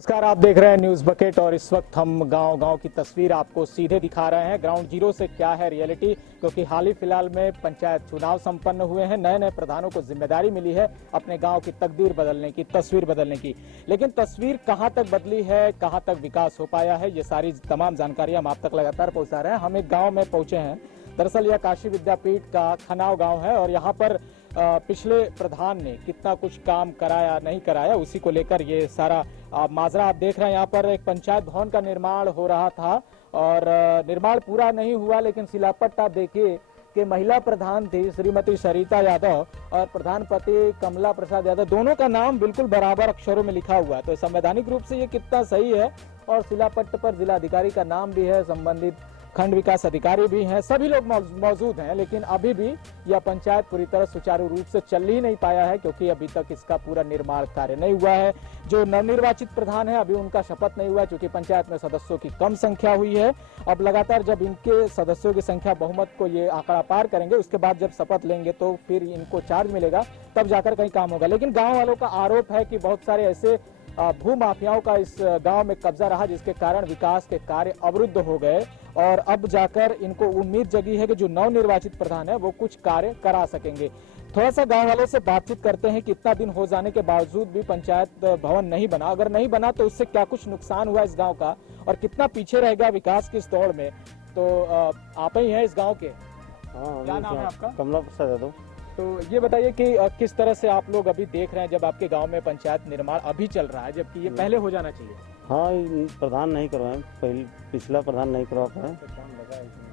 नमस्कार, आप देख रहे हैं न्यूज बकेट और इस वक्त हम गांव की तस्वीर आपको सीधे दिखा रहे हैं। ग्राउंड जीरो से क्या है रियलिटी, क्योंकि हाल ही फिलहाल में पंचायत चुनाव संपन्न हुए हैं। नए नए प्रधानों को जिम्मेदारी मिली है अपने गांव की तकदीर बदलने की, तस्वीर बदलने की। लेकिन तस्वीर कहां तक बदली है, कहां तक विकास हो पाया है, ये सारी तमाम जानकारी हम आप तक लगातार पहुंचा रहे हैं। हम एक गाँव में पहुंचे हैं। दरअसल यह काशी विद्यापीठ का खनाव गाँव है और यहाँ पर पिछले प्रधान ने कितना कुछ काम कराया नहीं कराया, उसी को लेकर ये सारा माजरा आप देख रहे हैं। यहाँ पर एक पंचायत भवन का निर्माण हो रहा था और निर्माण पूरा नहीं हुआ, लेकिन शिलापट्टा देखिए कि महिला प्रधान थी श्रीमती सरिता यादव और प्रधानपति कमला प्रसाद यादव, दोनों का नाम बिल्कुल बराबर अक्षरों में लिखा हुआ है। तो संवैधानिक रूप से ये कितना सही है। और शिलापट्ट पर जिलाधिकारी का नाम भी है, संबंधित खंड विकास अधिकारी भी हैं, सभी लोग मौजूद हैं। लेकिन अभी भी यह पंचायत पूरी तरह सुचारू रूप से चल ही नहीं पाया है, क्योंकि अभी तक इसका पूरा निर्माण कार्य नहीं हुआ है। जो नवनिर्वाचित प्रधान है अभी उनका शपथ नहीं हुआ, क्योंकि पंचायत में सदस्यों की कम संख्या हुई है। अब लगातार जब इनके सदस्यों की संख्या बहुमत को ये आंकड़ा पार करेंगे, उसके बाद जब शपथ लेंगे तो फिर इनको चार्ज मिलेगा, तब जाकर कहीं काम होगा। लेकिन गाँव वालों का आरोप है कि बहुत सारे ऐसे भू माफियाओं का इस गांव में कब्जा रहा, जिसके कारण विकास के कार्य अवरुद्ध हो गए। और अब जाकर इनको उम्मीद जगी है कि जो नवनिर्वाचित प्रधान है वो कुछ कार्य करा सकेंगे। थोड़ा सा गांव वालों से बातचीत करते हैं कि इतना दिन हो जाने के बावजूद भी पंचायत भवन नहीं बना। अगर नहीं बना तो उससे क्या कुछ नुकसान हुआ इस गांव का और कितना पीछे रह गया विकास की इस दौड़ में। तो आप ही हैं इस गाँव के? क्या नाम है आपका? कमला प्रसाद यादव। तो ये बताइए कि किस तरह से आप लोग अभी देख रहे हैं जब आपके गांव में पंचायत निर्माण अभी चल रहा है, जबकि ये पहले हो जाना चाहिए। हाँ, प्रधान नहीं करवाए, पिछला प्रधान नहीं करवा पाए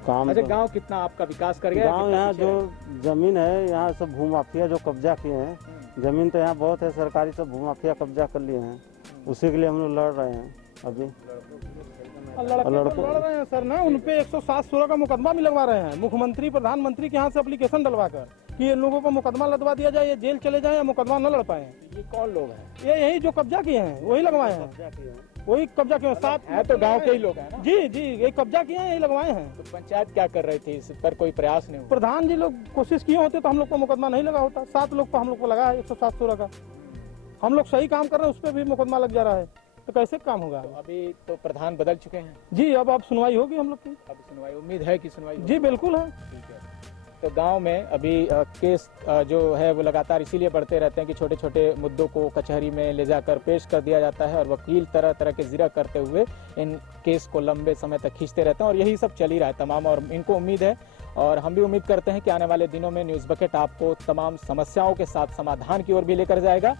काम। अच्छा, गांव कितना आपका विकास कर गया? गांव यहाँ जो जमीन है, यहाँ सब भूमाफिया जो कब्जा किए हैं, जमीन तो यहाँ बहुत है सरकारी, सब भूमाफिया कब्जा कर लिए हैं। उसी के लिए हम लोग लड़ रहे हैं अभी। लड़ रहे हैं सर ना, उनपे 107-16 का मुकदमा भी लगवा रहे हैं। मुख्यमंत्री प्रधानमंत्री के यहाँ से एप्लीकेशन डलवा कर कि ये लोगों को मुकदमा लदवा दिया जाए, ये जेल चले जाए या मुकदमा न लड़ पाए। ये कौन लोग हैं? ये यही जो कब्जा किए हैं वही लगवाए हैं, वही कब्जा किए हैं। साथ है तो गांव के ही लोग हैं ना? जी जी, यही कब्जा किए हैं, यही लगवाए हैं। तो पंचायत क्या कर रही थी, इस पर कोई प्रयास नहीं हुआ? प्रधान जी लोग कोशिश किए होते तो हम लोग को मुकदमा नहीं लगा होता। 7 लोग पर हम लोग को लगा है 107-16 का। हम लोग सही काम कर रहे हैं, उस पर भी मुकदमा लग जा रहा है, तो कैसे काम होगा? तो अभी तो प्रधान बदल चुके हैं जी, अब सुनवाई होगी हम लोग की। अब सुनवाई, उम्मीद है कि सुनवाई जी बिल्कुल है। ठीक है। तो गांव में अभी केस जो है वो लगातार इसीलिए बढ़ते रहते हैं कि छोटे छोटे मुद्दों को कचहरी में ले जाकर पेश कर दिया जाता है और वकील तरह तरह के जिरह करते हुए इन केस को लंबे समय तक खींचते रहते हैं और यही सब चल ही रहा है तमाम। और इनको उम्मीद है और हम भी उम्मीद करते हैं कि आने वाले दिनों में न्यूज़ बकेट आपको तमाम समस्याओं के साथ समाधान की ओर भी लेकर जाएगा।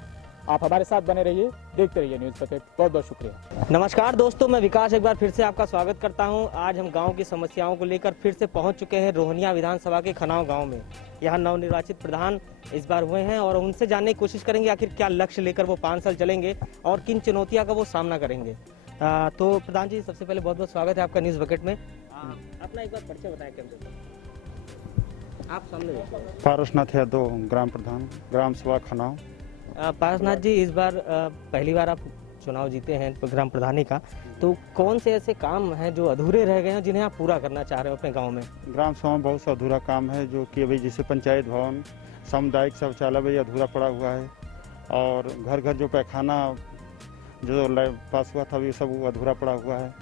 आप हमारे साथ बने रहिए, देखते रहिए न्यूज़ बकेट। बहुत बहुत शुक्रिया। नमस्कार दोस्तों, मैं विकास एक बार फिर से आपका स्वागत करता हूं। आज हम गांव की समस्याओं को लेकर फिर से पहुंच चुके हैं रोहनिया विधानसभा के खनाव गांव में। यहां नवनिर्वाचित प्रधान इस बार हुए हैं और उनसे जानने की कोशिश करेंगे आखिर क्या लक्ष्य लेकर वो 5 साल चलेंगे और किन चुनौतियों का वो सामना करेंगे। तो प्रधान जी, सबसे पहले बहुत बहुत स्वागत है आपका न्यूज़ बकेट में। अपना एक बार परिचय बताएं कैमरे से। आप सामने पारसनाथ यादव, ग्राम प्रधान, ग्राम सभा खनाव। पारसनाथ जी, इस बार पहली बार आप चुनाव जीते हैं ग्राम प्रधानी का, तो कौन से ऐसे काम हैं जो अधूरे रह गए हैं जिन्हें आप पूरा करना चाह रहे हो अपने गांव में? ग्राम सभा में बहुत सा अधूरा काम है, जो कि अभी जैसे पंचायत भवन, सामुदायिक शौचालय भी अधूरा पड़ा हुआ है और घर घर जो पैखाना जो पास हुआ था ये सब अधूरा पड़ा हुआ है।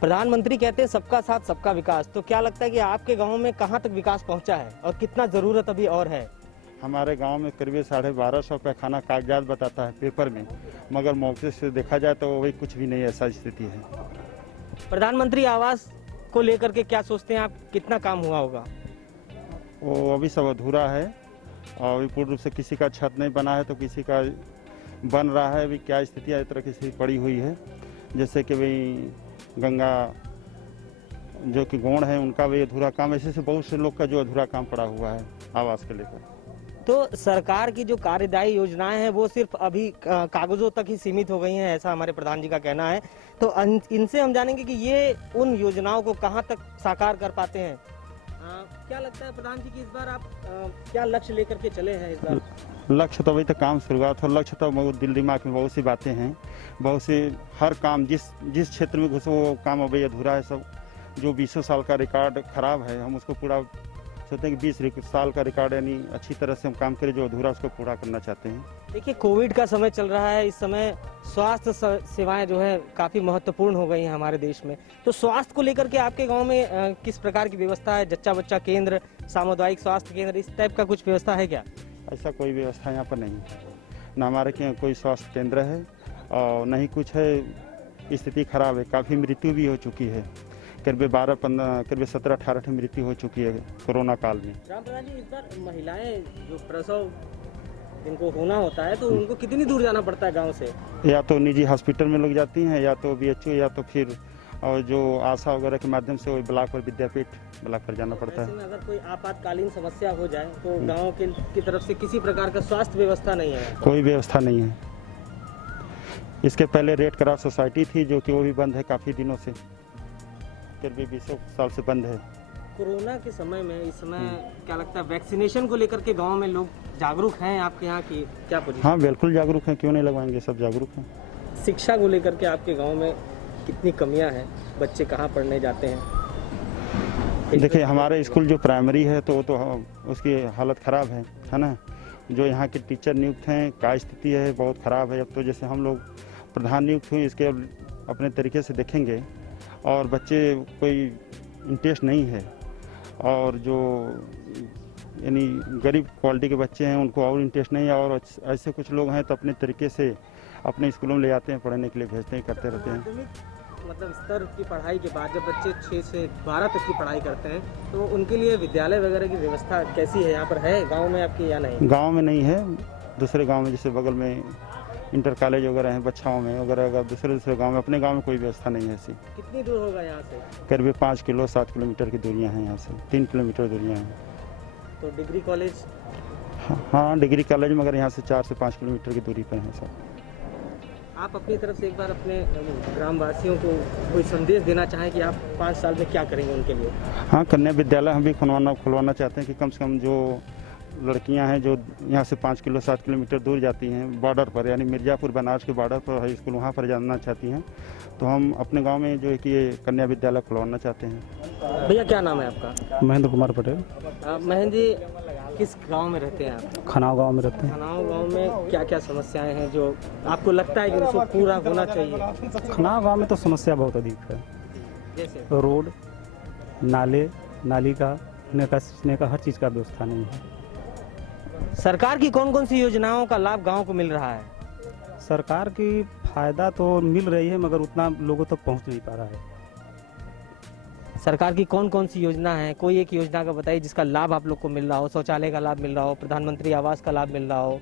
प्रधानमंत्री कहते हैं सबका साथ सबका विकास, तो क्या लगता है कि आपके गाँव में कहाँ तक विकास पहुँचा है और कितना जरूरत अभी और है? हमारे गांव में करीब 1250 पैखाना कागजात बताता है पेपर में, मगर मौके से देखा जाए तो वही कुछ भी नहीं, ऐसा स्थिति है। प्रधानमंत्री आवास को लेकर के क्या सोचते हैं आप, कितना काम हुआ होगा? वो अभी सब अधूरा है और अभी पूर्ण रूप से किसी का छत नहीं बना है तो किसी का बन रहा है। अभी क्या स्थिति इस तरह की पड़ी हुई है, जैसे कि भाई गंगा जो कि गोंड है उनका भी अधूरा काम, ऐसे से बहुत से लोग का जो अधूरा काम पड़ा हुआ है आवास के लेकर। तो सरकार की जो कार्यदायी योजनाएं हैं वो सिर्फ अभी कागजों तक ही सीमित हो गई हैं, ऐसा हमारे प्रधान जी का कहना है। तो इनसे हम जानेंगे कि ये उन योजनाओं को कहां तक साकार कर पाते हैं। क्या लगता है प्रधान जी की इस बार आप क्या लक्ष्य लेकर के चले हैं इस बार? लक्ष्य तो अभी तक काम शुरुआत हो, लक्ष्य तो बहुत दिल दिमाग में बहुत सी बातें हैं, बहुत से हर काम जिस क्षेत्र में घुसो वो काम अभी अधूरा है। सब जो 20 साल का रिकॉर्ड खराब है, हम उसको पूरा सोचते हैं कि 20 साल का रिकॉर्ड यानी अच्छी तरह से हम काम करें, जो अधूरा उसको पूरा करना चाहते हैं। देखिए, कोविड का समय चल रहा है। इस समय स्वास्थ्य सेवाएं जो है काफी महत्वपूर्ण हो गई हैं हमारे देश में। तो स्वास्थ्य को लेकर के आपके गांव में किस प्रकार की व्यवस्था है? जच्चा बच्चा केंद्र, सामुदायिक स्वास्थ्य केंद्र, इस टाइप का कुछ व्यवस्था है क्या? ऐसा कोई व्यवस्था यहाँ पर नहीं है। न हमारे के यहाँ कोई स्वास्थ्य केंद्र है और नहीं कुछ है। स्थिति खराब है, काफ़ी मृत्यु भी हो चुकी है। करीब 17-18 मृत्यु हो चुकी है कोरोना काल में। राम प्रधान जी, इस बार महिलाएं जो प्रसव जिनको होना होता है तो उनको कितनी दूर जाना पड़ता है गांव से? या तो निजी हॉस्पिटल में लोग जाती हैं, या तो BHO, या तो फिर और जो आशा वगैरह के माध्यम से वही ब्लॉक और विद्यापीठ ब्लॉक पर जाना पड़ता ऐसे है। में अगर कोई आपातकालीन समस्या हो जाए तो गांव की तरफ से किसी प्रकार का स्वास्थ्य व्यवस्था नहीं है? कोई व्यवस्था नहीं है। इसके पहले रेड क्रॉस सोसाइटी थी जो कि वो भी बंद है काफ़ी दिनों से, करीब 20 साल से बंद है। कोरोना के समय में इस समय क्या लगता है वैक्सीनेशन को लेकर के गांव में लोग जागरूक हैं? आपके यहाँ की क्या पोजीशन? हाँ बिल्कुल जागरूक हैं, क्यों नहीं लगवाएंगे, सब जागरूक हैं। शिक्षा को लेकर के आपके गांव में कितनी कमियां हैं? बच्चे कहाँ पढ़ने जाते हैं? देखिए, हमारे स्कूल जो प्राइमरी है तो उसकी हालत ख़राब है ना। जो यहाँ के टीचर नियुक्त हैं का स्थिति है बहुत ख़राब है। अब तो जैसे हम लोग प्रधान नियुक्त हुए, इसके अपने तरीके से देखेंगे और बच्चे कोई इंटरेस्ट नहीं है। और जो यानी गरीब क्वालिटी के बच्चे हैं उनको और इंटरेस्ट नहीं है। और ऐसे कुछ लोग हैं तो अपने तरीके से अपने स्कूलों में ले जाते हैं, पढ़ने के लिए भेजते हैं, करते रहते हैं। मतलब स्तर की पढ़ाई के बाद जब बच्चे 6 से 12 तक की पढ़ाई करते हैं तो उनके लिए विद्यालय वगैरह की व्यवस्था कैसी है? यहाँ पर है गांव में आपके या नहीं? गांव में नहीं है, दूसरे गांव में जैसे बगल में इंटर कॉलेज वगैरह हैं बच्चाओं में वगैरह, अगर दूसरे गांव में, अपने गांव में कोई व्यवस्था नहीं है ऐसी। कितनी दूर होगा यहाँ से? करीब 7 किलोमीटर की दूरियां हैं यहाँ से, 3 किलोमीटर दूरियां हैं। तो डिग्री कॉलेज? हाँ, डिग्री कॉलेज मगर यहाँ से 4 से 5 किलोमीटर की दूरी पर है सब। आप अपनी तरफ से एक बार अपने ग्रामवासियों को कोई संदेश देना चाहें कि आप 5 साल में क्या करेंगे उनके लिए? हाँ, कन्या विद्यालय हम भी खुलवाना चाहते हैं कि कम से कम जो लड़कियां हैं जो यहाँ से 7 किलोमीटर दूर जाती हैं बॉर्डर पर, यानी मिर्ज़ापुर बनारस के बॉर्डर पर हाई स्कूल, वहाँ पर जाना चाहती हैं, तो हम अपने गांव में जो है कि ये कन्या विद्यालय खुलवाना चाहते हैं। भैया क्या नाम है आपका? महेंद्र कुमार पटेल। महेंद्र जी, किस गांव में रहते हैं आप? खनाव गांव में रहते हैं। खनाव गांव में क्या क्या समस्याएं हैं जो आपको लगता है कि उसको पूरा होना चाहिए? खनाव गांव में तो समस्या बहुत अधिक है। जैसे रोड, नाली का, सींचने का हर चीज़ का व्यवस्था नहीं है। सरकार की कौन कौन सी योजनाओं का लाभ गांव को मिल रहा है? सरकार की फायदा तो मिल रही है मगर उतना लोगों तक पहुंच नहीं पा रहा है। सरकार की कौन कौन सी योजना है? कोई एक योजना का बताइए जिसका लाभ आप लोग को मिल रहा हो। शौचालय का लाभ मिल रहा हो, प्रधानमंत्री आवास का लाभ मिल रहा हो।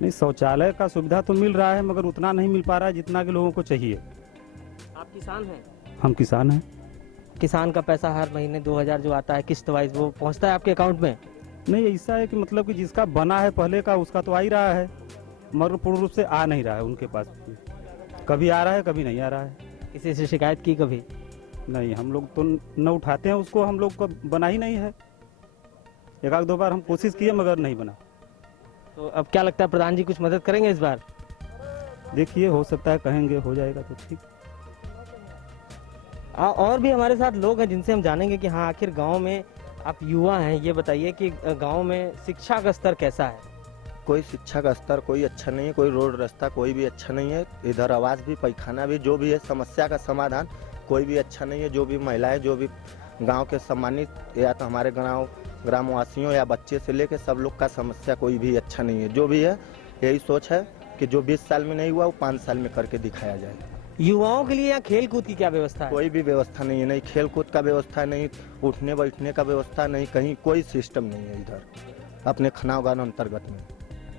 नहीं, शौचालय का सुविधा तो मिल रहा है मगर उतना नहीं मिल पा रहा है जितना कि लोगों को चाहिए। आप किसान हैं? हम किसान हैं। किसान का पैसा हर महीने 2000 जो आता है किस्त वाइज, वो पहुंचता है आपके अकाउंट में? नहीं, ऐसा है कि मतलब कि जिसका बना है पहले का उसका तो आ ही रहा है मगर पूर्ण रूप से आ नहीं रहा है उनके पास। कभी आ रहा है, कभी नहीं आ रहा है। किसी से शिकायत की कभी? नहीं, हम लोग तो न उठाते हैं उसको, हम लोग को बना ही नहीं है। 1-2 बार हम कोशिश किए मगर नहीं बना। तो अब क्या लगता है प्रधान जी कुछ मदद करेंगे इस बार? देखिए, हो सकता है, कहेंगे हो जाएगा तो ठीक। और भी हमारे साथ लोग हैं जिनसे हम जानेंगे कि हाँ आखिर गांव में, आप युवा हैं, ये बताइए कि गांव में शिक्षा का स्तर कैसा है? कोई शिक्षा का स्तर कोई अच्छा नहीं है, कोई रोड रास्ता कोई भी अच्छा नहीं है। इधर आवास भी, पैखाना भी, जो भी है समस्या का समाधान कोई भी अच्छा नहीं है। जो भी महिलाएं, जो भी गांव के सम्मानित या तो हमारे ग्रामवासियों या बच्चे से लेकर सब लोग का समस्या कोई भी अच्छा नहीं है। जो भी है यही सोच है कि जो 20 साल में नहीं हुआ वो 5 साल में करके दिखाया जाए। युवाओं के लिए यहाँ खेल कूद की क्या व्यवस्था है? कोई भी व्यवस्था नहीं है, नहीं खेल कूद का व्यवस्था, नहीं उठने बैठने का व्यवस्था, नहीं कहीं कोई सिस्टम नहीं है इधर अपने खनाव गांव अंतर्गत में।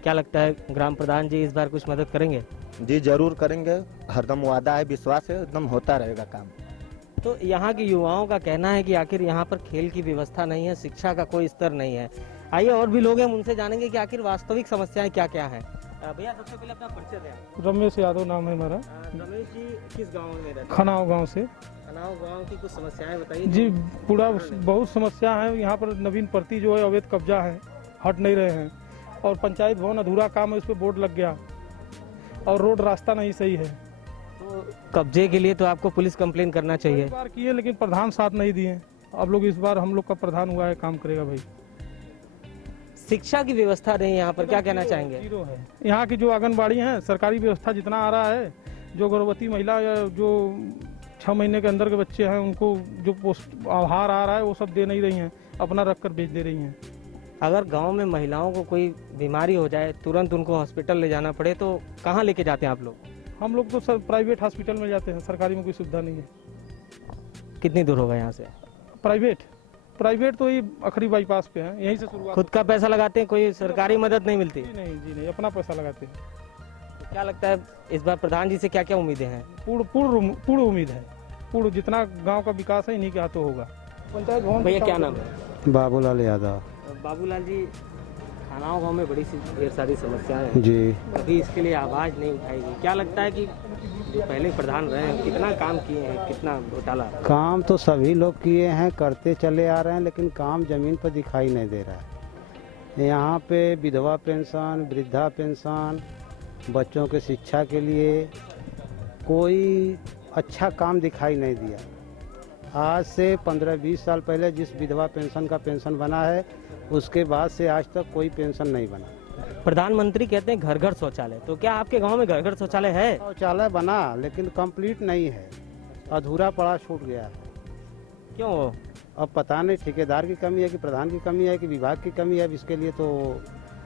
क्या लगता है ग्राम प्रधान जी इस बार कुछ मदद करेंगे? जी जरूर करेंगे, हरदम वादा है, विश्वास है, एकदम होता रहेगा काम। तो यहाँ के युवाओं का कहना है कि आखिर यहाँ पर खेल की व्यवस्था नहीं है, शिक्षा का कोई स्तर नहीं है। आइए और भी लोग हैं, उनसे जानेंगे कि आखिर वास्तविक समस्याएं क्या क्या हैं। भैया सबसे पहले अपना परिचय दें। रमेश यादव नाम है हमारा। रमेश जी किस गांव में रहते हैं? खनाव गांव से। खनाव गांव की कुछ समस्याएं बताइए। जी, पूरा बहुत समस्या है यहाँ पर। नवीन प्रति जो है अवैध कब्जा है, हट नहीं रहे हैं, और पंचायत भवन अधूरा काम है, उस पर बोर्ड लग गया, और रोड रास्ता नहीं सही है। तो कब्जे के लिए तो आपको पुलिस कंप्लेन करना चाहिए। इस बार किए लेकिन प्रधान साथ नहीं दिए। अब लोग इस बार हम लोग का प्रधान हुआ है, काम करेगा भाई। शिक्षा की व्यवस्था नहीं यहाँ पर, क्या कहना चाहेंगे? जीरो है। यहाँ की जो आंगनबाड़ी है, सरकारी व्यवस्था जितना आ रहा है, जो गर्भवती महिला या जो 6 महीने के अंदर के बच्चे हैं उनको जो पोस्ट आहार आ रहा है वो सब दे नहीं रही हैं, अपना रख कर बेच दे रही हैं। अगर गांव में महिलाओं को कोई बीमारी हो जाए, तुरंत उनको हॉस्पिटल ले जाना पड़े तो कहाँ लेके जाते हैं आप लोग? हम लोग तो सर प्राइवेट हॉस्पिटल में जाते हैं, सरकारी में कोई सुविधा नहीं है। कितनी दूर होगा यहाँ से? प्राइवेट तो ये अखरी बाईपास पे है, यहीं से शुरुआत। खुद का पैसा लगाते हैं, कोई सरकारी मदद नहीं मिलती? जी नहीं, अपना पैसा लगाते हैं। तो क्या लगता है इस बार प्रधान जी से क्या क्या उम्मीदें हैं? पूर्ण उम्मीद है, पूर्ण जितना गांव का विकास है इन्हीं के हाथों होगा। पंचायत भवन। भैया क्या नाम है? बाबूलाल यादव। बाबूलाल जी, खानाओं गांव में बड़ी सी ढेर सारी समस्याएं हैं, जी। कभी इसके लिए आवाज नहीं उठाई गई। क्या लगता है कि जो पहले प्रधान रहे हैं कितना काम किए हैं, कितना घोटाला? काम तो सभी लोग किए हैं, करते चले आ रहे हैं, लेकिन काम जमीन पर दिखाई नहीं दे रहा है। यहाँ पे विधवा पेंशन, वृद्धा पेंशन, बच्चों के शिक्षा के लिए कोई अच्छा काम दिखाई नहीं दिया। आज से 15-20 साल पहले जिस विधवा पेंशन का पेंशन बना है, उसके बाद से आज तक कोई पेंशन नहीं बना। प्रधानमंत्री कहते हैं घर घर शौचालय, तो क्या आपके गांव में घर घर शौचालय है? शौचालय बना लेकिन कंप्लीट नहीं है, अधूरा पड़ा छूट गया है। क्यों? अब पता नहीं ठेकेदार की कमी है कि प्रधान की कमी है कि विभाग की कमी है। अब इसके लिए तो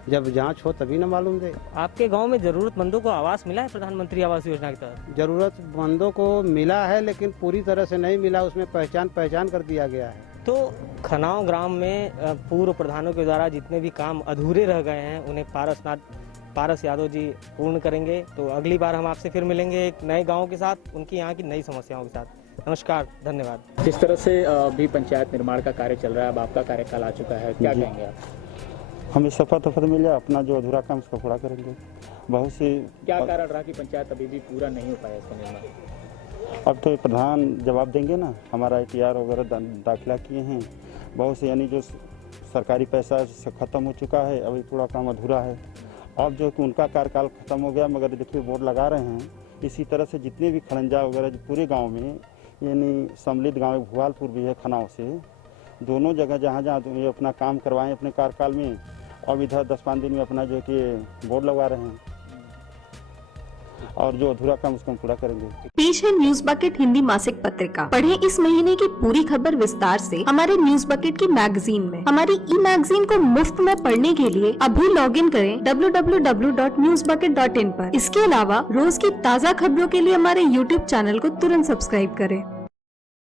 जब जांच हो तभी न मालूम दे। आपके गांव में जरूरतमंदों को आवास मिला है प्रधानमंत्री आवास योजना के तहत? जरूरतमंदों को मिला है लेकिन पूरी तरह से नहीं मिला, उसमें पहचान कर दिया गया है। तो खनाव ग्राम में पूर्व प्रधानों के द्वारा जितने भी काम अधूरे रह गए हैं उन्हें पारस यादव जी पूर्ण करेंगे। तो अगली बार हम आपसे फिर मिलेंगे एक नए गाँव के साथ, उनकी यहाँ की नई समस्याओं के साथ। नमस्कार, धन्यवाद। जिस तरह से अभी पंचायत निर्माण का कार्य चल रहा है, अब आपका कार्यकाल आ चुका है, क्या कहेंगे आप? हमें शपथ मिले, अपना जो अधूरा काम उसको पूरा करेंगे। बहुत सी क्या कारण रहा कि पंचायत अभी भी पूरा नहीं हो पाया इसका निर्माण? अब तो प्रधान जवाब देंगे ना। हमारा ITR वगैरह दाखिला किए हैं, बहुत से यानी जो सरकारी पैसा ख़त्म हो चुका है, अभी पूरा काम अधूरा है। अब जो कि उनका कार्यकाल ख़त्म हो गया, मगर देखिए बोर्ड लगा रहे हैं। इसी तरह से जितने भी खड़ंजा वगैरह पूरे गांव में, यानी सम्मिलित गांव भुआलपुर भी है खनाव से, दोनों जगह जहाँ ये अपना काम करवाएं अपने कार्यकाल में, अब इधर 10-5 दिन में अपना जो कि बोर्ड लगवा रहे हैं और जो अधूरा काम उसको हम पूरा करेंगे। पेश है न्यूज बकेट हिंदी मासिक पत्रिका। पढ़ें इस महीने की पूरी खबर विस्तार से हमारे न्यूज बकेट की मैगजीन में। हमारी ई मैगजीन को मुफ्त में पढ़ने के लिए अभी लॉगिन करें www.newsbucket.in पर। इसके अलावा रोज की ताज़ा खबरों के लिए हमारे YouTube चैनल को तुरंत सब्सक्राइब करें।